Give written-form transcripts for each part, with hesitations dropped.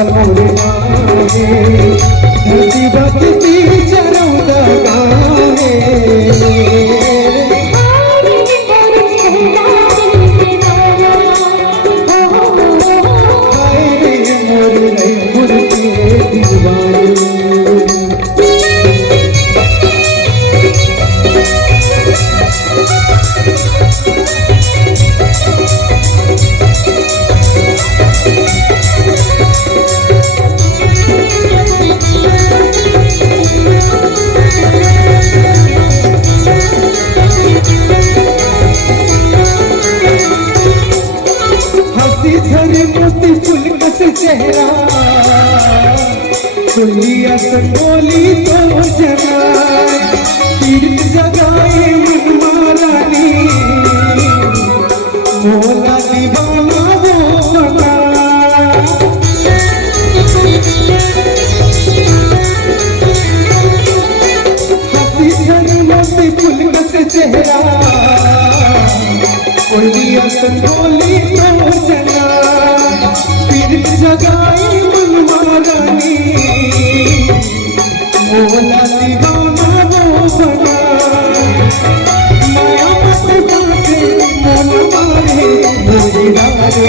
गोपाल मोरे नाहे धरती भक्ति चरौदा गाहे चेहरा दुनिया संगोली तो जना तीर्थ जगाए मन मारानी मोला दीवाना वो बना हंसी झरमती फुलकस चेहरा दुनिया संगोली तो जना जगाई मन मारानी मोला दीवाना वो बना माया मत बाटे मोला मारे मोरी डारे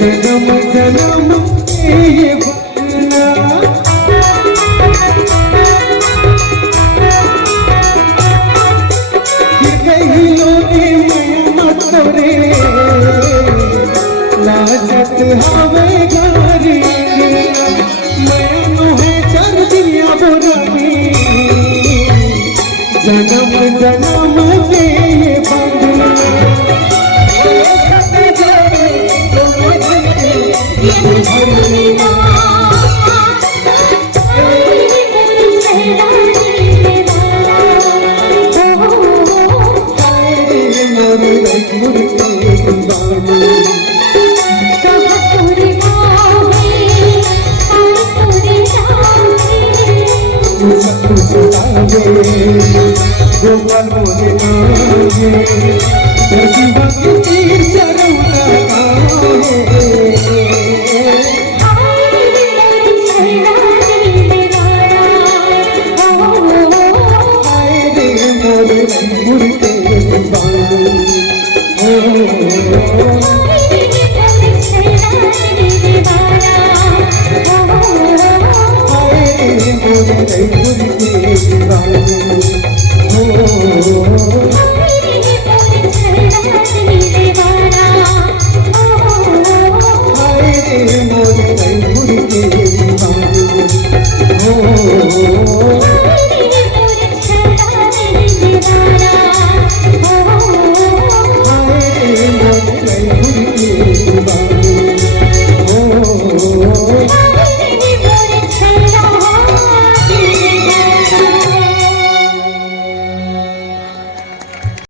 जन्म जन्म ये बना गिर गई लोगे मत रे लाजत हवे गारी मैं नोहे चर दुनिया बुरानी जन्म जन्म के ये बंधना गोपाल मोरे नाहे धरती भक्ति चरौदा गाहे मुड़के जुबानी